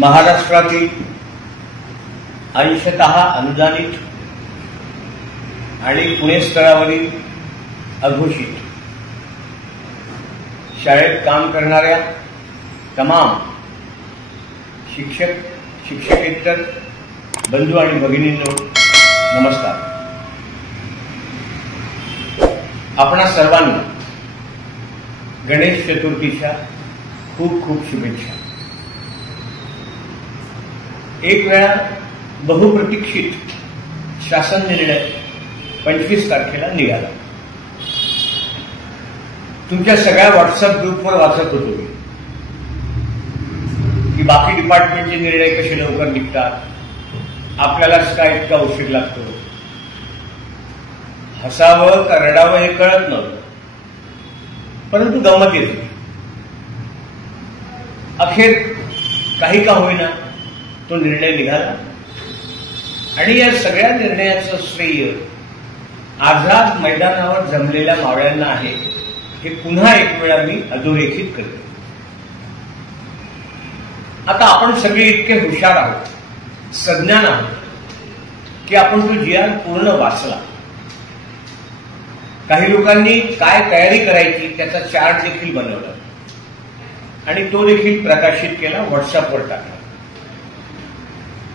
महाराष्ट्रातील अंशतः अनुदानित आणि पुणे स्तरावरील अघोषित शाळेत काम करणाऱ्या तमाम शिक्षक शिक्षकेतर बंधू आणि भगिनींनो नमस्कार. आपणा सर्वांना गणेश चतुर्थीच्या खूप खूप शुभेच्छा. एक वेळा बहुप्रतीक्षित शासन निर्णय 25 तारखेला निघाला. तुमच्या सगळ्या व्हॉट्सअप ग्रुपवर वाचत होतो मी की बाकी डिपार्टमेंटचे निर्णय कसे लवकर निघतात, आपल्यालाच काय इतका उशीर लागतो. हसावं का रडावं हे कळत नव्हतं, परंतु गंमत येत होती. अखेर काही का होईना तो निर्णय निघाला आणि या सगळ्या निर्णयाचं श्रेय आझाद मैदानावर जमलेल्या मावळ्यांना आहे हे पुन्हा एक वेळा मी अधोरेखित करतो. आता आपण सगळे इतके हुशार आहोत, सज्ञान आहोत की आपण तो जी.आर. पूर्ण वाचला. काही लोकांनी काय तयारी करायची त्याचा चार्ट देखील बनवला आणि तो देखील प्रकाशित केला, व्हॉट्सअपवर टाकला.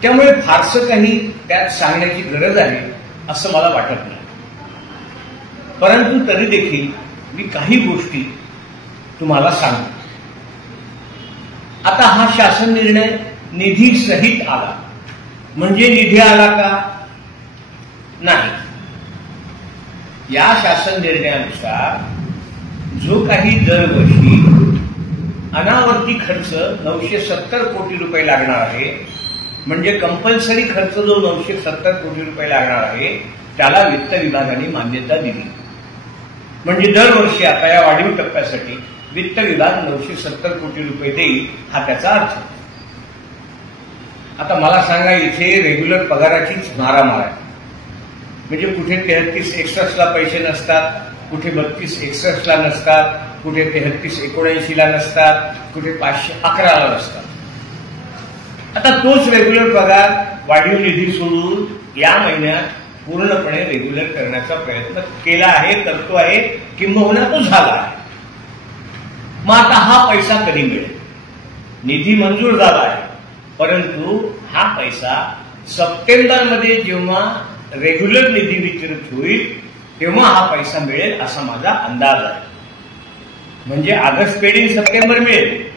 त्यामुळे फारसं काही त्यात सांगण्याची गरज आहे असं मला वाटत नाही. परंतु तरी देखील मी काही गोष्टी तुम्हाला सांगतो. आता हा शासन निर्णय निधी सहित आला म्हणजे निधी आला का? नाही. या शासन निर्णयानुसार जो काही दरवर्षी अनावर्ती खर्च 970 कोटी रुपये लागणार आहे, म्हणजे कंपल्सरी खर्च जो 970 कोटी रुपये लागणार आहे त्याला वित्त विभागाने मान्यता दिली. म्हणजे दरवर्षी आता या वाढीव टप्प्यासाठी वित्त विभाग 970 कोटी रुपये देईल, हा त्याचा अर्थ. आता मला सांगा, इथे रेग्युलर पगाराचीच मारामार आहे. म्हणजे कुठे 33-61 पैसे नसतात, कुठे 32-61 नसतात, कुठे 33-79 नसतात, कुठे 511 नसतात. आता तोच रेग्युलर पगार वाढीव निधी सोडून या महिन्यात पूर्णपणे रेग्युलर करण्याचा प्रयत्न केला आहे, करतो आहे, किंबहुना तो झाला आहे. मग आता हा पैसा कधी मिळेल? निधी मंजूर झाला आहे, परंतु हा पैसा सप्टेंबरमध्ये जेव्हा रेग्युलर निधी वितरित होईल तेव्हा हा पैसा मिळेल असा माझा अंदाज आहे. म्हणजे ऑगस्ट पेड इन सप्टेंबर मिळेल,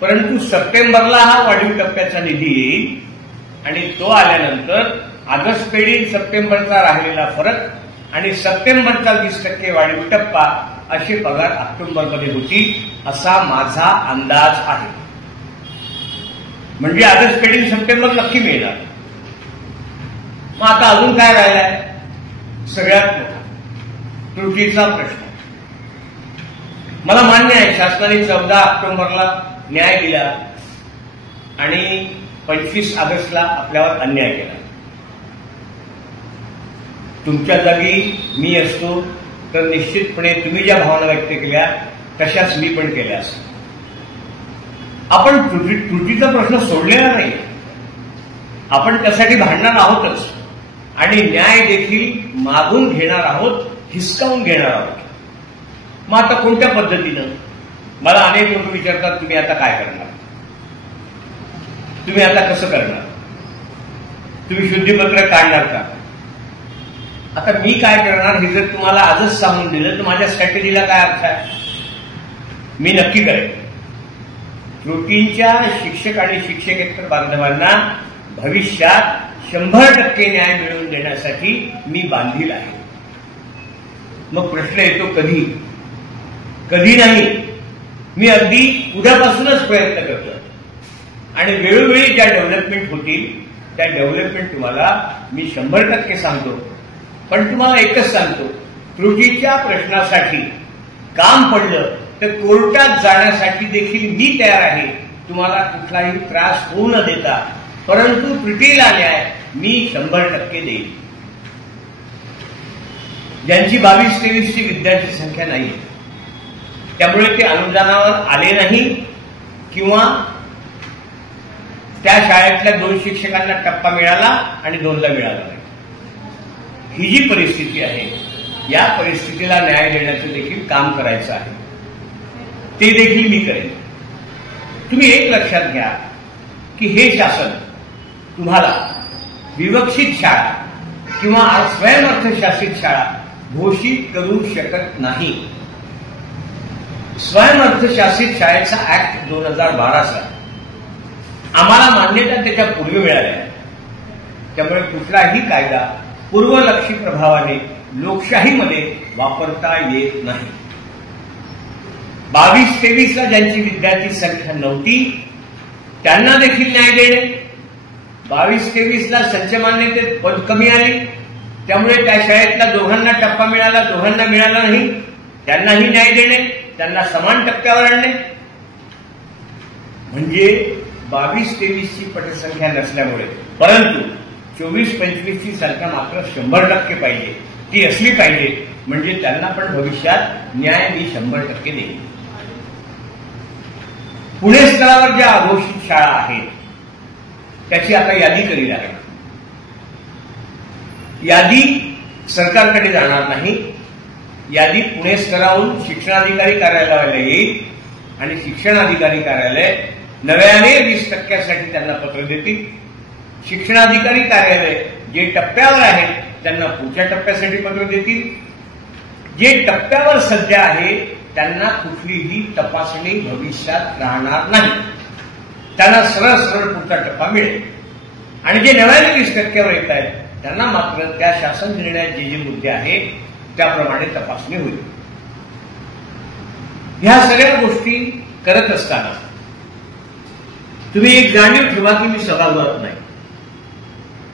परंतु सप्टेंबरला हा वाढीव टप्प्याचा निधी येईल आणि तो आल्यानंतर ऑगस्ट पेड इन सप्टेंबरचा राहिलेला फरक आणि सप्टेंबरचा 20% वाढीव टप्पा असे पगार ऑक्टोबरमध्ये होतील असा माझा अंदाज आहे. म्हणजे ऑगस्ट पेड इन सप्टेंबर नक्की मिळणार. मग आता अजून काय राहिलाय? सगळ्यात मोठा त्रुटीचा प्रश्न. मला मान्य आहे शासनाने 14 ऑक्टोबरला न्याय दिला आणि 25 ऑगस्टला आपल्यावर अन्याय केला. तुमच्या जागी मी असतो तर निश्चितपणे तुम्ही ज्या भावना व्यक्त केल्या तशाच मी पण केल्या असतात. आपण त्रुटीचा प्रश्न सोडलेला नाही, आपण त्यासाठी भांडणार आहोतच आणि न्याय देखील मागून घेणार आहोत, हिसकावून घेणार आहोत. मग आता कोणत्या पद्धतीनं? मला अनेक लोक विचारतात, तुम्ही आता काय करणार, तुम्ही आता कसं करणार, तुम्ही शुद्धीपत्र काढणार का? आता मी काय करणार हे जर तुम्हाला आजच सांगून दिलं तर माझ्या स्ट्रॅटेजीला काय अर्थ आहे? मी नक्की करेन. त्रुटींच्या शिक्षक आणि शिक्षकेतर बांधवांना भविष्यात 100% न्याय मिळवून देण्यासाठी मी बांधील आहे. मग प्रश्न येतो कधी? कधी नाही, मी अगदी उद्यापासूनच प्रयत्न करतो आणि वेळोवेळी ज्या डेव्हलपमेंट होतील त्या डेव्हलपमेंट तुम्हाला मी 100% सांगतो. पण तुम्हाला एकच सांगतो, त्रुटीच्या प्रश्नासाठी काम पडलं तर कोर्टात जाण्यासाठी देखील मी तयार आहे, तुम्हाला कुठलाही त्रास होऊ न देता. परंतु त्रुटीला न्याय मी 100% देईल. ज्यांची 22-23ची विद्यार्थी संख्या नाही, त्यामुळे ते अनुदानावर आले नाही किंवा त्या शाळेतल्या 2 शिक्षकांना टप्पा मिळाला आणि 2ला मिळाला नाही. ही जी परिस्थिती आहे, या परिस्थितीला न्याय देण्याचं देखील काम करायचं आहे. ते देखील मी करेन. तुम्ही एक लक्षात घ्या की हे शासन तुम्हाला विवक्षित शाळा किंवा स्वयंअर्थशासित शाळा घोषित करू शकत नाही. स्वयंअर्थशासित शाळेचा ऍक्ट 2012चा आम्हाला मान्यता त्याच्या पूर्वी मिळाली आहे. त्यामुळे कुठलाही कायदा पूर्वलक्षी प्रभावाने लोकशाहीमध्ये वापरता येत नाही. 22-23ला ज्यांची विद्यार्थी संख्या नव्हती त्यांना देखील न्याय देणे. 22-23ला संच मान्यतेत पद कमी आली, त्यामुळे त्या शाळेतल्या 2घांना टप्पा मिळाला, 2घांना मिळाला नाही, त्यांनाही न्याय देणे, त्यांना समान टप्प्यावर आणणे. म्हणजे 22-23ची पटसंख्या नसल्यामुळे, परंतु 24-25ची संख्या मात्र 100% पाहिजे. ती असली पाहिजे म्हणजे त्यांना पण भविष्यात न्याय मी 100% देईन. पुणे स्तरावर ज्या अघोषित शाळा आहेत त्याची आता यादी करीत आहे. यादी सरकारकडे जाणार नाही. यादी पुणे स्तरावरून शिक्षणाधिकारी कार्यालयाला येईल आणि शिक्षणाधिकारी कार्यालय नव्याने 20% त्यांना पत्र देतील. शिक्षणाधिकारी कार्यालय जे टप्प्यावर आहेत त्यांना पुढच्या टप्प्यासाठी पत्र देतील. जे टप्प्यावर सध्या आहे त्यांना कुठलीही तपासणी भविष्यात राहणार नाही. त्यांना सरळ सरळ पुढचा टप्पा मिळेल. आणि जे नव्याने 20%वर येत आहेत त्यांना मात्र त्या शासन निर्णयात जे मुद्दे आहेत त्याप्रमाणे तपासणी होईल. ह्या सगळ्या गोष्टी करत असताना तुम्ही एक जाणीव ठेवा की मी सभागृहात नाही,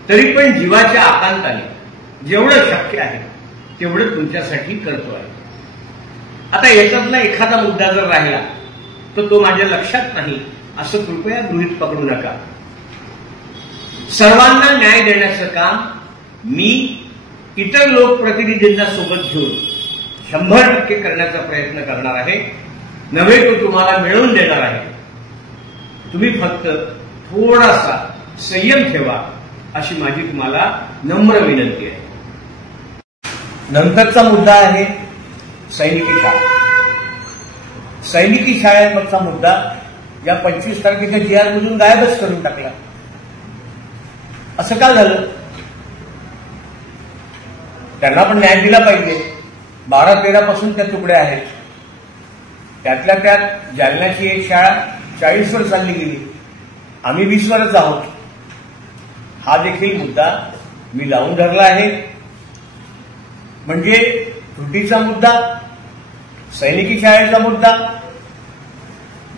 तरी पण जीवाच्या आकांताने जेवढं शक्य आहे तेवढं तुमच्यासाठी करतो आहे. आता याच्यातला एखादा मुद्दा जर राहिला तर तो माझ्या लक्षात नाही असं कृपया गृहीत पकडू नका. सर्वांना न्याय देण्याचं काम मी इतर लोकप्रतिनिधींना सोबत घेऊन 100% करण्याचा प्रयत्न करणार आहे. नव्हे तो तुम्हाला मिळवून देणार आहे. तुम्ही फक्त थोडासा संयम ठेवा अशी माझी तुम्हाला नम्र विनंती आहे. नंतरचा मुद्दा आहे सैनिकी शाळा. सैनिकी शाळेवरचा मुद्दा या 25 तारखेच्या GR मधून गायबच करून टाकला. असं का झालं? त्यांना पण न्याय दिला पाहिजे. 12-13 पासून त्या तुकड्या आहेत. त्यातल्या त्यात जालन्याची एक शाळा 40 वर चालली गेली. आम्ही 20 वरच आहोत. हा देखील मुद्दा मी लावून धरला आहे. म्हणजे त्रुटीचा मुद्दा, सैनिकी शाळेचा मुद्दा,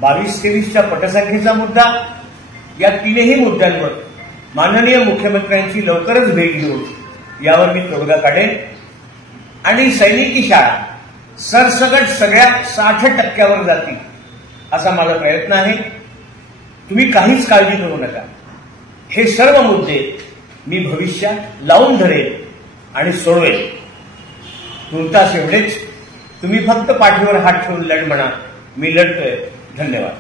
22-23च्या पटसंख्येचा मुद्दा, या तीनही मुद्द्यांवर माननीय मुख्यमंत्र्यांची लवकरच भेट घेऊन यावर मी तोडगा काढेन आणि सैनिकी शाळा सरसकट सगळ्या 60% जातील असा माझा प्रयत्न आहे. तुम्ही काहीच काळजी करू नका. हे सर्व मुद्दे मी भविष्यात लावून धरेन आणि सोडवेन. तुर्तास एवढेच. तुम्ही फक्त पाठीवर हात ठेवून लढ म्हणा. मी लढतोय. धन्यवाद.